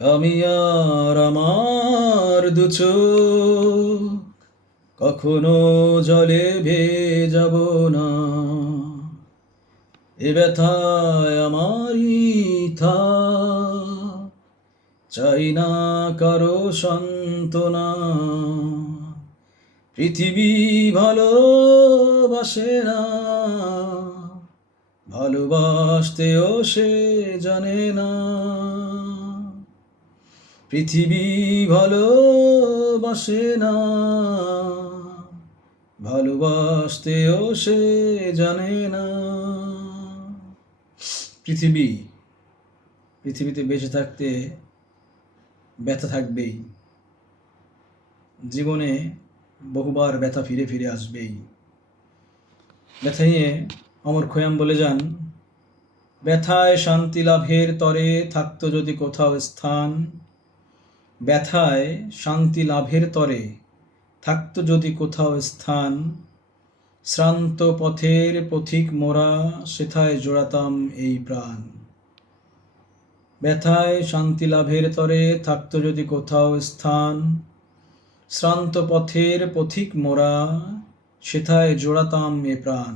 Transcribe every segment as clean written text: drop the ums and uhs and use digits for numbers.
আমি আর আমার দু চোখ কখনো জলে ভেজাব না। এ ব্যথায় আমারই থাক, চাই না কারো সান্ত্বনা। পৃথিবী ভালোবাসে না, ভালোবাসতেও সে জানে না। পৃথিবী ভালোবাসে না, ভালোবাসতেও সে জানে না। পৃথিবীতে বেঁচে থাকতে ব্যথা থাকবেই। জীবনে বহুবার ব্যথা ফিরে ফিরে আসবেই। ব্যথা নিয়ে অমর খৈয়াম বলে যান, ব্যথায় শান্তি লাভের তরে থাকতো যদি কোথাও স্থান। ব্যথায় শান্তি লাভের তরে থাকতো যদি কোথাও স্থান। শ্রান্ত পথের পথিক মোরা, সেথায় জোড়াতাম এই প্রাণ। ব্যথায় শান্তি লাভের তরে থাকতো যদি কোথাও স্থান। শ্রান্ত পথের পথিক মোরা, সেথায় জোড়াতাম এ প্রাণ।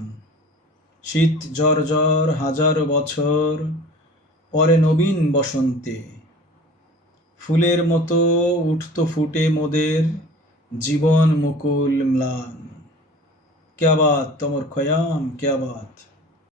শীত জ্বর জ্বর হাজারো বছর পরে নবীন বসন্তে, ফুলের মতো উঠত ফুটে মোদের জীবন মুকুল ম্লান। क्या बात तमर खयाम, क्या बात।